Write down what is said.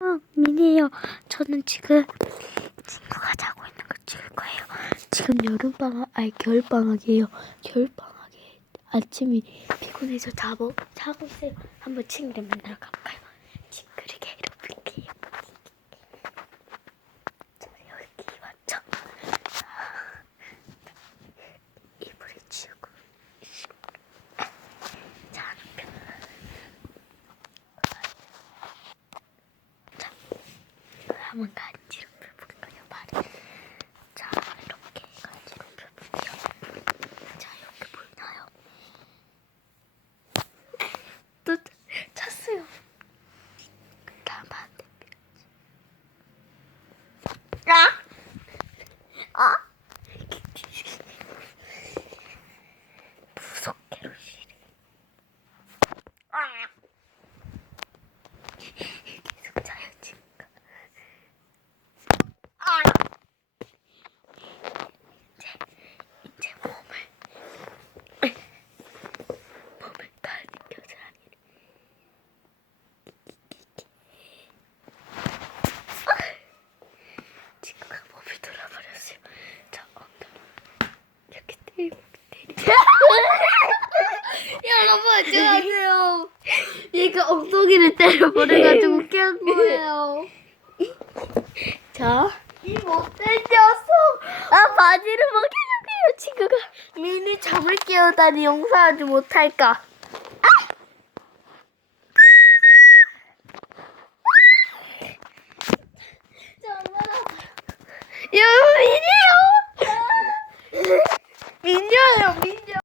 어, 미니요. 저는 지금 친구가 자고 있는 걸 찍을 거예요. 지금 여름방학, 아니 겨울방학이에요. 겨울방학에 아침이 피곤해서 자고, 자고 있어요. 한번 친구를 만나러 가볼까요? 징그리게 해볼게요. 자, 여기 왔죠? 이불을 치우고. 자, 자, 한번 간지를 풀어볼까요, 발에? 자, 이렇게 간지를 풀어볼게요. 자, 이렇게 보이나요? 또 찼어요. 다음 반대편. 아! 아! 무섭게로 시리. 아! 계속 자요, 지금. 아! 이제, 이제 몸을, 몸을 가리켜서 하니. 친구가 몸을 돌아버렸어요. 자, 엉덩이 이렇게 때리고 때리고. 여러분 안녕하세요. 얘가 엉덩이를 때려버려가지고 깬 거예요. 자, 이 못된 녀석. 아 바지를 먹이려고요 친구가. 미니 잠을 깨우다니 용서하지 못할까.